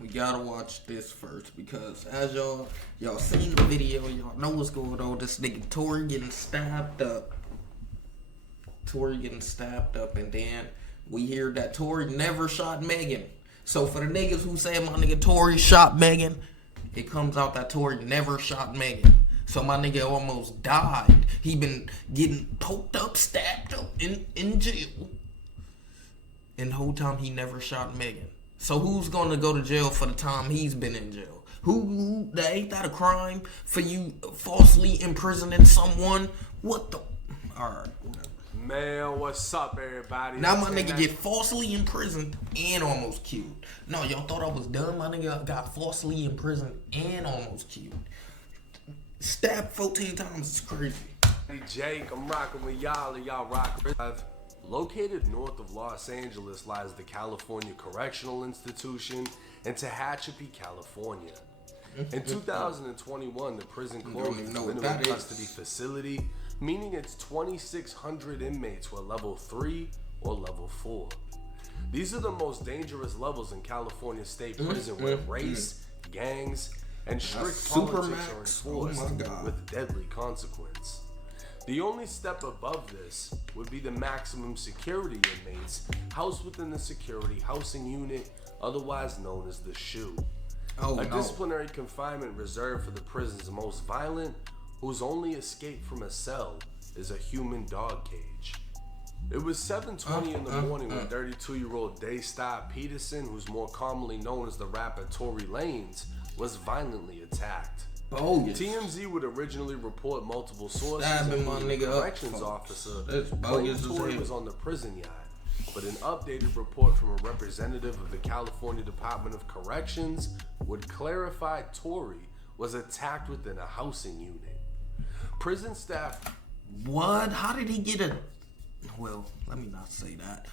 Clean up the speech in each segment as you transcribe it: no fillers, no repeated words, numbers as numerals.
We gotta watch this first because as y'all seen the video, y'all know what's going on. This nigga Tory getting stabbed up. And then we hear that Tory never shot Megan. So for the niggas who say my nigga Tory shot Megan, it comes out that Tory never shot Megan. So my nigga almost died. He been getting poked up, stabbed up in jail. And the whole time he never shot Megan. So who's gonna go to jail for the time he's been in jail? Ain't that a crime for you falsely imprisoning someone? What the? Alright, whatever. Man, what's up, everybody? Now my nigga get falsely imprisoned and almost killed. No, y'all thought I was done? My nigga got falsely imprisoned and almost killed. Stabbed 14 times is crazy. Hey Jake, I'm rocking with y'all and y'all rock. Located north of Los Angeles lies the California Correctional Institution in Tehachapi, California. In 2021, the prison closed its minimum custody facility, meaning its 2,600 inmates were level 3 or level 4. These are the most dangerous levels in California State Prison where race, gangs, and strict politics are enforced with deadly consequence. The only step above this would be the maximum security inmates housed within the security housing unit, otherwise known as the SHU. Disciplinary confinement reserved for the prison's most violent, whose only escape from a cell is a human dog cage. It was 7:20 in the morning when 32-year-old Daystar Peterson, who's more commonly known as the rapper Tory Lanez, was violently attacked. TMZ would originally report multiple sources, including a corrections officer claimed Tory was on the prison yacht, but an updated report from a representative of the California Department of Corrections would clarify Tory was attacked within a housing unit. Prison staff... What? How did he get a... Well, let me not say that.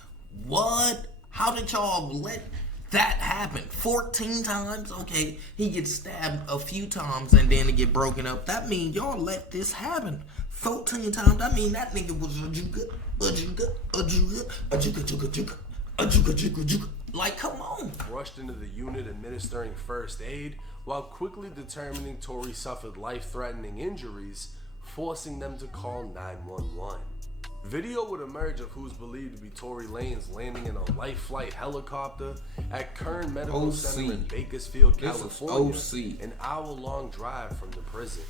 What? How did y'all let that happen? 14 times? Okay, he gets stabbed a few times and then it get broken up. That mean y'all let this happen 14 times. That mean that nigga was like, come on. Rushed into the unit administering first aid while quickly determining Tory suffered life-threatening injuries, forcing them to call 911. Video would emerge of who's believed to be Tory Lanez landing in a life flight helicopter at Kern Medical Center in Bakersfield, California, an hour-long drive from the prison.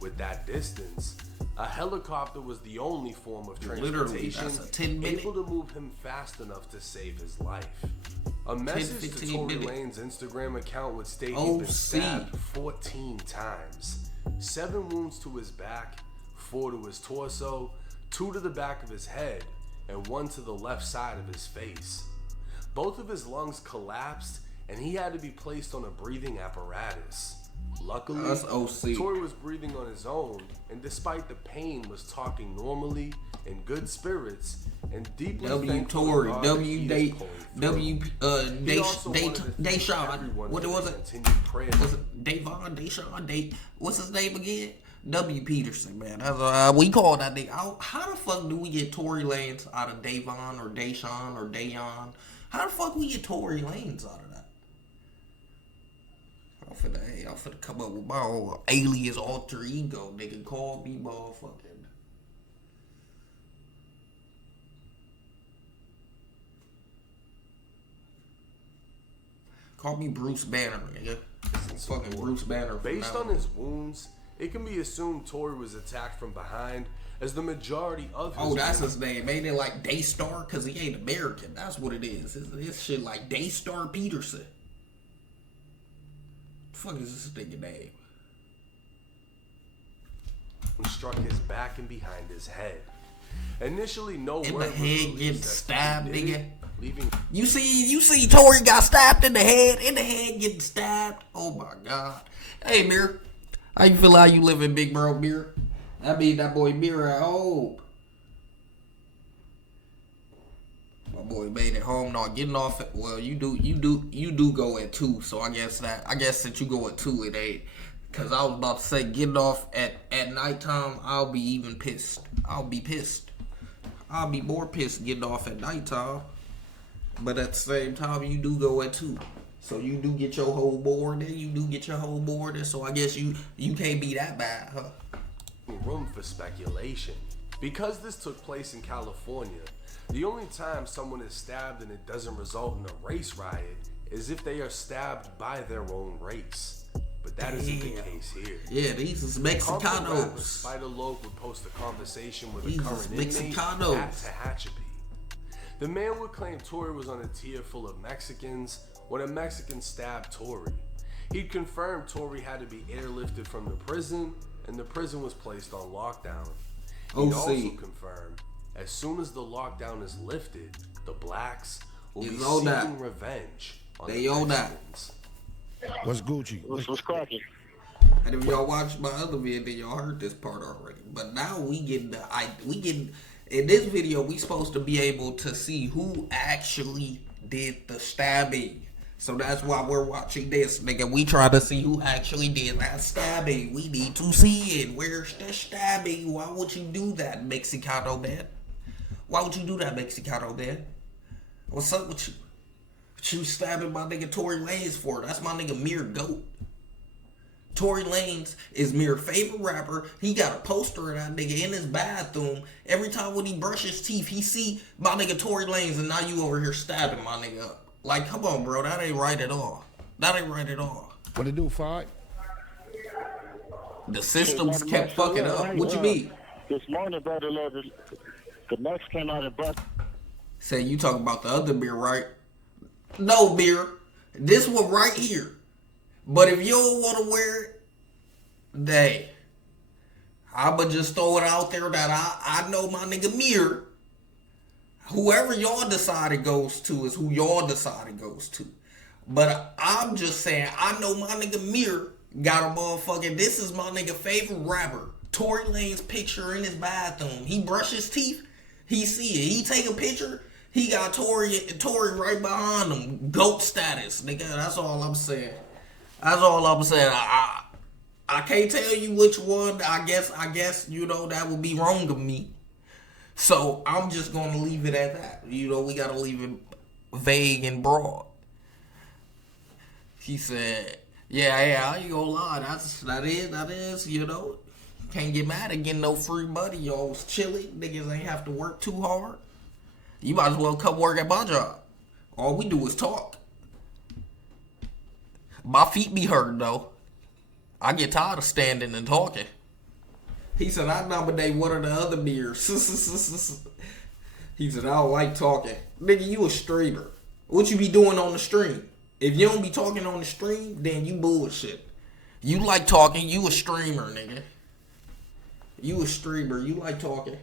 With that distance, a helicopter was the only form of transportation able to move him fast enough to save his life. A message to Tory Lanez's Instagram account would state he's been stabbed 14 times. 7 wounds to his back, 4 to his torso, 2 to the back of his head, and 1 to the left side of his face. Both of his lungs collapsed, and he had to be placed on a breathing apparatus. Luckily, Tory was breathing on his own, and despite the pain, was talking normally, in good spirits, and deeply thankful to God that he is pulling through. Deshaun. What was it? Was it Davon? Deshaun? What's his name again? W. Peterson, man. That's we call that nigga. How the fuck do we get Tory Lanez out of Davon or Deshaun or Dayon? How the fuck we get Tory Lanez out of that? I'm finna come up with my own alias alter ego, nigga. Call me motherfucking. Call me Bruce Banner, nigga. It's fucking Bruce Banner. Based on his wounds, it can be assumed Tory was attacked from behind, as the majority of his that's his name. Ain't it like Daystar? Because he ain't American. That's what it is. It's shit like Daystar Peterson. The fuck is this nigga name? Struck his back and behind his head. Initially, no in word the head getting stabbed, nigga. Leaving. You see, Tory got stabbed in the head getting stabbed. Oh my God. Hey, Mirror. How you feel? How you living, big bro, Mirror? I mean, that boy Mirror, I hope. My boy made it home, not getting off at, well, you do go at 2, so I guess that you go at 2 at 8. Cause I was about to say getting off at nighttime, I'll be even pissed. I'll be pissed. I'll be more pissed getting off at nighttime. But at the same time, you do go at 2. So you do get your whole board in. So I guess you can't be that bad, huh? Room for speculation. Because this took place in California, the only time someone is stabbed and it doesn't result in a race riot is if they are stabbed by their own race. But that isn't the case here. Yeah, these is Mexicanos. Spider Lope would post a conversation with These a current inmate at Tehachapi. The man would claim Tory was on a tier full of Mexicans when a Mexican stabbed Tory. He'd confirmed Tory had to be airlifted from the prison, and the prison was placed on lockdown. He'd also confirmed, as soon as the lockdown is lifted, the blacks will be seeking revenge on the Mexicans. What's Gucci? What's cracking? And if y'all watched my other video, y'all heard this part already. But now we get in this video, we supposed to be able to see who actually did the stabbing. So that's why we're watching this, nigga. We try to see who actually did that stabbing. We need to see it. Where's the stabbing? Why would you do that, Mexicano man? Why would you do that, Mexicano man? What's up with you? What you stabbing my nigga Tory Lanez for? That's my nigga Mere Goat. Tory Lanez is Mere's favorite rapper. He got a poster of that nigga in his bathroom. Every time when he brushes his teeth, he see my nigga Tory Lanez, and now you over here stabbing my nigga up. Like, come on, bro. That ain't right at all. That ain't right at all. What it do, Fight? The systems kept fucking up. What you mean? This morning, brother, the next came out and brought. Say, you talking about the other beer, right? No, beer. This one right here. But if you don't want to wear it, they. I'ma just throw it out there that I know my nigga Mere. Whoever y'all decide it goes to is who y'all decide it goes to. But I'm just saying, I know my nigga Mere got a motherfucking, this is my nigga favorite rapper. Tory Lanez picture in his bathroom. He brush his teeth, he see it. He take a picture, he got Tory right behind him. GOAT status, nigga. That's all I'm saying. That's all I'm saying. I can't tell you which one. I guess, you know, that would be wrong of me. So I'm just going to leave it at that. You know, we got to leave it vague and broad. He said, yeah, I ain't gonna lie. That is, you know, can't get mad at getting no free money. Y'all was chilly. Niggas ain't have to work too hard. You might as well come work at my job. All we do is talk. My feet be hurting, though. I get tired of standing and talking. He said, I nominate one of the other beers. He said, I don't like talking. Nigga, you a streamer. What you be doing on the stream? If you don't be talking on the stream, then you bullshit. You like talking, you a streamer, nigga. You a streamer, you like talking.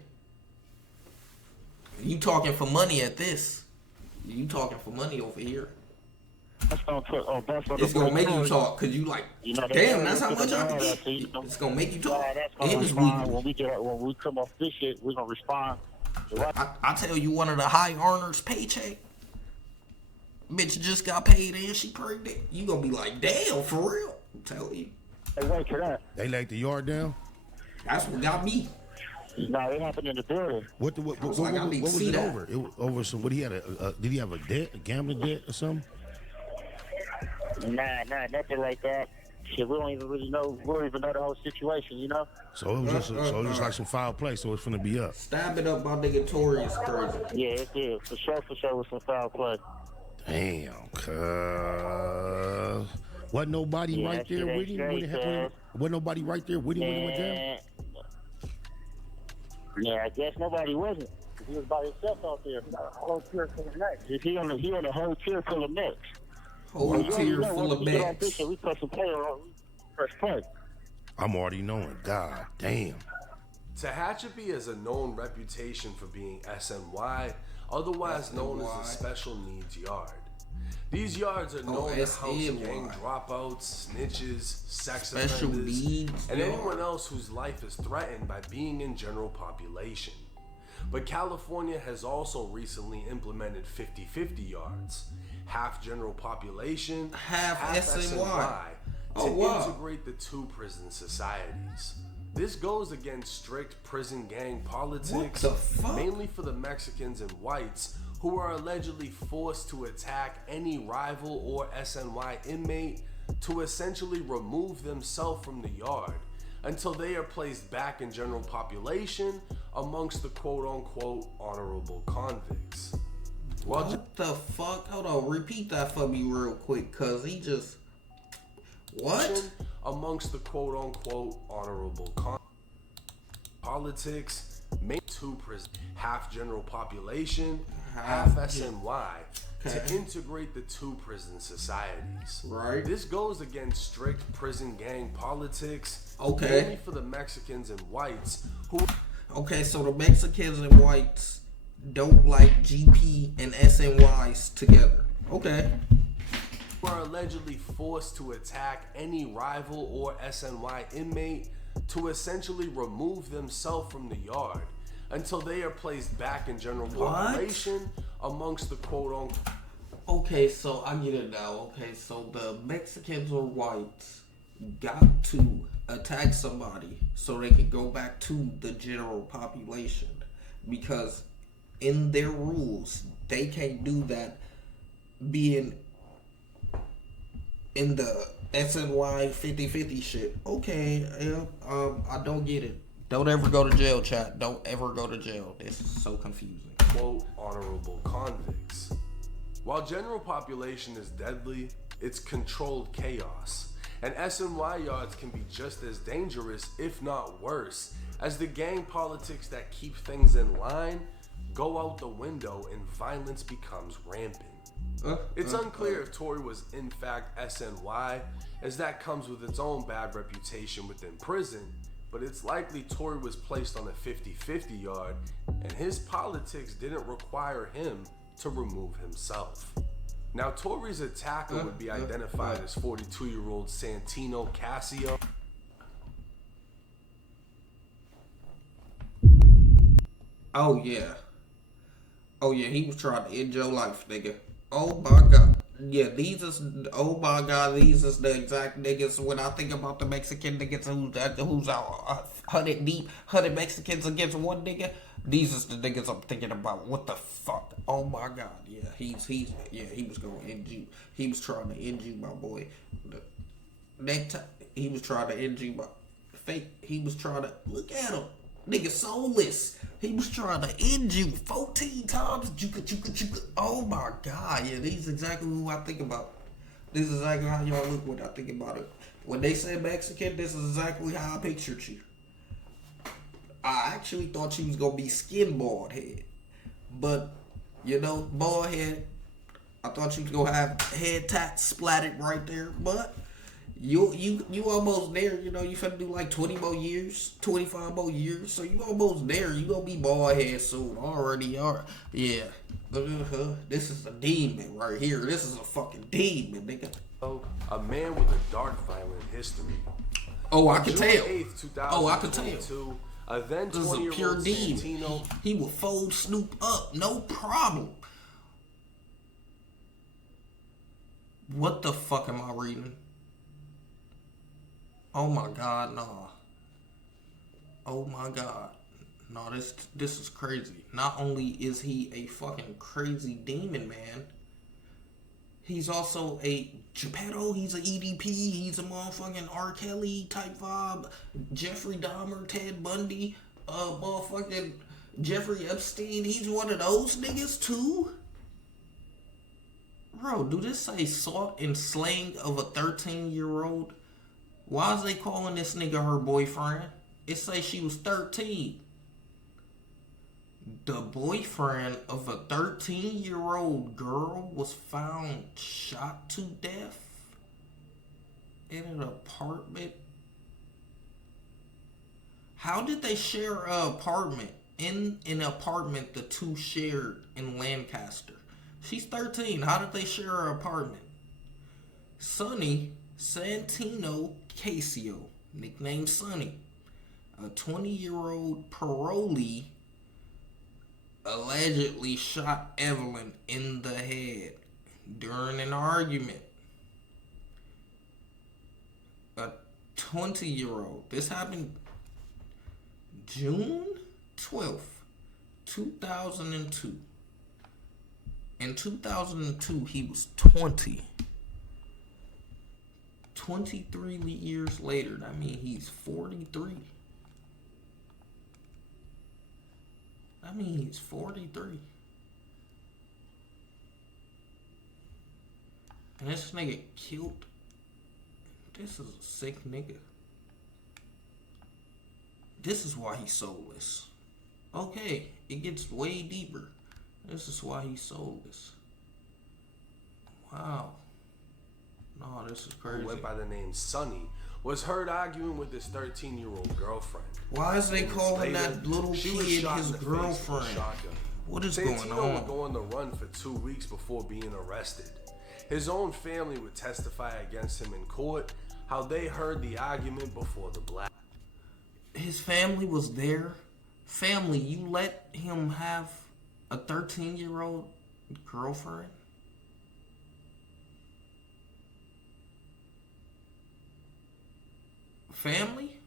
You talking for money at this. You talking for money over here. It's gonna make you talk, cause you like, damn, that's how much I can get. It's gonna make you talk. When we come off this shit, we're gonna respond. I tell you, one of the high earners paycheck, bitch just got paid and she pregnant. You gonna be like, damn, for real? I'm telling you. Hey, wait for that. They laid the yard down? That's what got me. No, it happened in the building. What was it over? It was over some. What he had did he have a debt, a gambling debt or something? Nah, nothing like that. Shit, we don't even really know. We don't even know the whole situation, you know. So it was just like some foul play. So it's finna be up. Stabbing up my nigga Tory is crazy. Yeah, it did for sure with some foul play. Damn, cuz. Wasn't nobody right there with him? Wasn't nobody right there with him when he went down? Yeah, I guess nobody wasn't. He was by himself out there. A whole tier full of necks. He on a whole tier full of necks. Whole tier full of necks. We put some player on. Press play. I'm already knowing. God damn. Tehachapi has a known reputation for being SNY, otherwise known as a special needs yard. These yards are known to house gang dropouts, snitches, sex offenders, and anyone else whose life is threatened by being in general population. But California has also recently implemented 50-50 yards, half general population, half SNY, to integrate the two prison societies. This goes against strict prison gang politics, mainly for the Mexicans and whites who are allegedly forced to attack any rival or SNY inmate to essentially remove themselves from the yard until they are placed back in general population amongst the quote-unquote honorable convicts. What the fuck? Hold on, repeat that for me real quick, cause he just... What? Amongst the quote-unquote honorable politics, make 2 prison, half general population, half SNY, to integrate the 2 prison societies. Right. This goes against strict prison gang politics. Okay. Only for the Mexicans and whites who. Okay, so the Mexicans and whites don't like GP and SNYs together. Okay. Are allegedly forced to attack any rival or SNY inmate to essentially remove themselves from the yard until they are placed back in general population amongst the quote-unquote. Okay, so I get it now. Okay, so the Mexicans or whites got to attack somebody so they could go back to the general population, because in their rules they can't do that being in the SNY 50-50 shit. Okay, yeah, I don't get it. Don't ever go to jail, chat. Don't ever go to jail. This is so confusing. Quote, honorable convicts. While general population is deadly, it's controlled chaos. And SNY yards can be just as dangerous, if not worse, as the gang politics that keep things in line go out the window and violence becomes rampant. It's unclear if Tory was in fact SNY, as that comes with its own bad reputation within prison, but it's likely Tory was placed on a 50-50 yard, and his politics didn't require him to remove himself. Now, Tory's attacker would be identified as 42-year-old Santino Casio. Oh yeah, he was trying to end your life, nigga. Oh my god. Yeah, these is the exact niggas. When I think about the Mexican niggas who's out 100 deep, 100 Mexicans against one nigga, these is the niggas I'm thinking about. What the fuck? Oh my god. Yeah, he was gonna end you. He was trying to end you, my boy. He was trying to end you, my fake. He was trying to look at him. Nigga soulless. He was trying to end you 14 times. Oh my god. Yeah, these is exactly who I think about. This is exactly how y'all look when I think about it. When they said Mexican, this is exactly how I pictured you. I actually thought you was gonna be skin bald head. But, you know, bald head, I thought you was gonna have head tats splatted right there, but you almost there. You know, you finna do like 20 more years, 25 more years, so you almost there. You gonna be bald head soon. Already are. Yeah. This is a demon right here. This is a fucking demon, nigga. A man with a dark violent history. Oh, I can June tell. 8th, Oh, I can tell. A then This is a 20-year-old pure demon. Santino. He will fold Snoop up, no problem. What the fuck am I reading? Oh my god, no. Oh my god. No, this is crazy. Not only is he a fucking crazy demon, man, he's also a Geppetto, he's an EDP, he's a motherfucking R. Kelly type vibe, Jeffrey Dahmer, Ted Bundy, motherfucking Jeffrey Epstein, he's one of those niggas too? Bro, do this say salt and slang of a 13-year-old? Why is they calling this nigga her boyfriend? It say she was 13. The boyfriend of a 13-year-old girl was found shot to death in an apartment. How did they share an apartment? In an apartment the two shared in Lancaster. She's 13. How did they share an apartment? Sonny Santino Casio, nicknamed Sonny, a 20-year-old parolee, allegedly shot Evelyn in the head during an argument. A 20-year-old. This happened June 12th, 2002. In 2002, he was 20. 23 years later, that means he's 43. That means he's 43. And this nigga killed. This is a sick nigga. This is why he's soulless. Okay, it gets way deeper. This is why he's soulless. Wow. No, this is crazy. Who went by the name Sonny, was heard arguing with his 13-year-old girlfriend. Why is they calling that little she was kid shot his in the face with a girlfriend? shotgun. What is Santino going would on? go on the run for 2 weeks before being arrested. His own family would testify against him in court, how they heard the argument before the blast. His family was there. Family, you let him have a 13-year-old girlfriend? Family?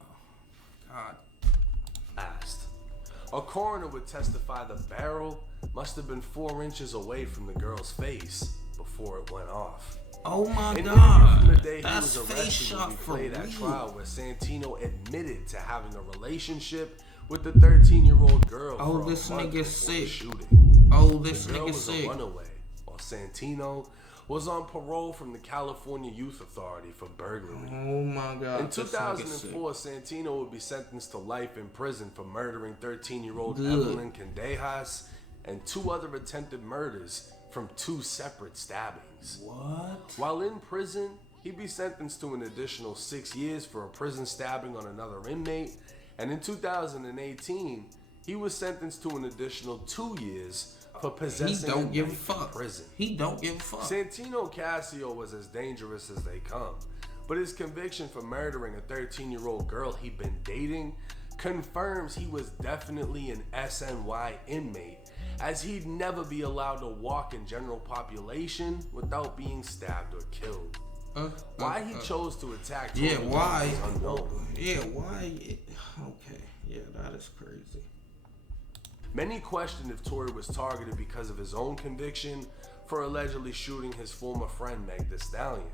Oh, God. A coroner would testify the barrel must have been 4 inches away from the girl's face before it went off. Oh my An God. interview from the day That's he was face arrested shot would be for played at real. trial where Santino admitted to having a relationship with the 13-year-old girl Oh, for this a month nigga before sick. the shooting. Oh, this The girl nigga was sick. a runaway, while Santino was on parole from the California Youth Authority for burglary. Oh my God. In this nigga 2004, Santino would be sentenced to life in prison for murdering 13-year-old Good. Evelyn Candejas and 2 other attempted murders from 2 separate stabbings. What? While in prison, he'd be sentenced to an additional 6 years for a prison stabbing on another inmate, and in 2018, he was sentenced to an additional 2 years for He possessing don't a give a knife in fuck. prison. He don't give a fuck. Santino Casio was as dangerous as they come, but his conviction for murdering a 13-year-old girl he'd been dating confirms he was definitely an SNY inmate, as he'd never be allowed to walk in general population without being stabbed or killed. Why he chose to attack Tory Yeah, why? Lanez is unknown. Yeah, why? Okay, yeah, that is crazy. Many questioned if Tory was targeted because of his own conviction for allegedly shooting his former friend Meg Thee Stallion.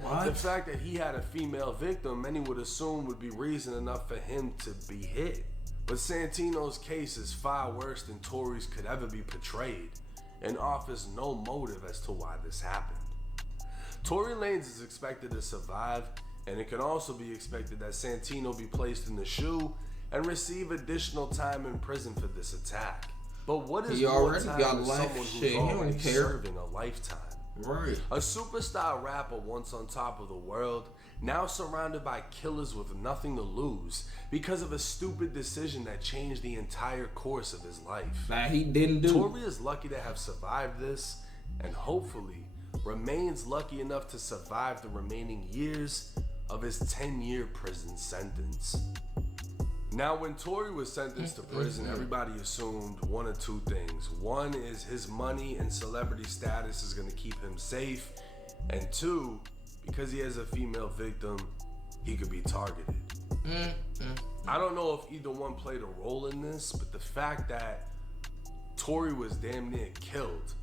What? The fact that he had a female victim, many would assume would be reason enough for him to be hit. But Santino's case is far worse than Tory's could ever be portrayed, and offers no motive as to why this happened. Tory Lanez is expected to survive, and it can also be expected that Santino be placed in the shoe and receive additional time in prison for this attack. But what is He more already time got than life someone who's shit. He don't already care. serving a lifetime? Right. A superstar rapper once on top of the world, now surrounded by killers with nothing to lose because of a stupid decision that changed the entire course of his life. That he didn't do. Tory is lucky to have survived this, and hopefully remains lucky enough to survive the remaining years of his 10-year prison sentence. Now, when Tory was sentenced to prison, everybody assumed one or two things. One is his money and celebrity status is going to keep him safe. And 2, because he has a female victim, he could be targeted. I don't know if either one played a role in this, but the fact that Tory was damn near killed,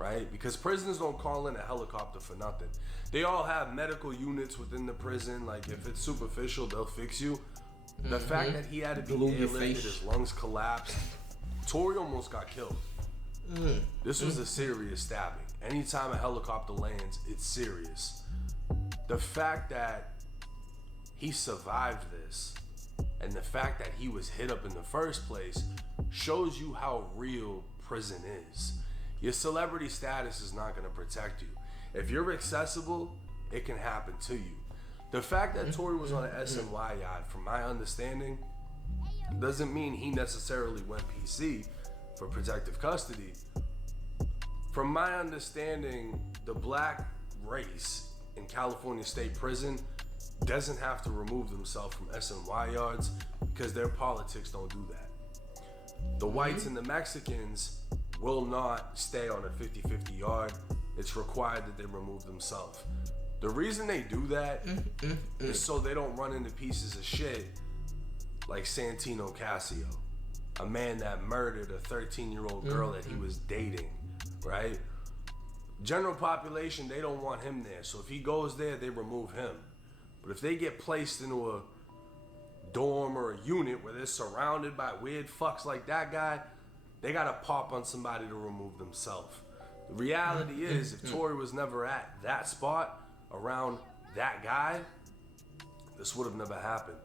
right? Because prisons don't call in a helicopter for nothing. They all have medical units within the prison. Like, if it's superficial, they'll fix you. The fact that he had to be Blew your airlifted, face. his lungs collapsed, Tory almost got killed. This was a serious stabbing. Anytime a helicopter lands, it's serious. The fact that he survived this, and the fact that he was hit up in the first place, shows you how real prison is. Your celebrity status is not going to protect you. If you're accessible, it can happen to you. The fact that Tory was on an SNY yacht, from my understanding, doesn't mean he necessarily went PC for protective custody. From my understanding, the black race in California State Prison doesn't have to remove themselves from SNY yards because their politics don't do that. The whites and the Mexicans will not stay on a 50-50 yard. It's required that they remove themselves. The reason they do that is so they don't run into pieces of shit like Santino Casio. a man that murdered a 13-year-old girl that he was dating, right? General population, they don't want him there. So if he goes there, they remove him. But if they get placed into a dorm or a unit where they're surrounded by weird fucks like that guy, they gotta pop on somebody to remove themselves. The reality is, if Tory was never at that spot around that guy, this would have never happened.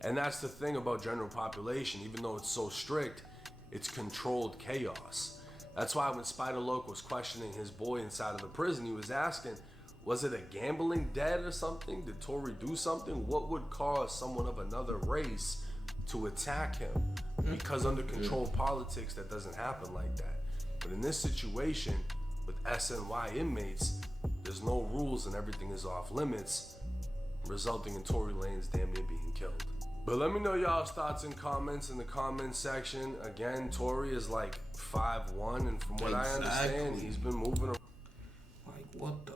And that's the thing about general population. Even though it's so strict, it's controlled chaos. That's why when Spider Loc was questioning his boy inside of the prison, he was asking, was it a gambling debt or something? Did Tory do something? What would cause someone of another race to attack him? Because under controlled politics, that doesn't happen like that. But in this situation, with SNY inmates, there's no rules and everything is off limits, resulting in Tory Lanez damn near being killed. But let me know y'all's thoughts and comments in the comment section. Again, Tory is like 5'1", and from what I understand, he's been moving around. Like, what the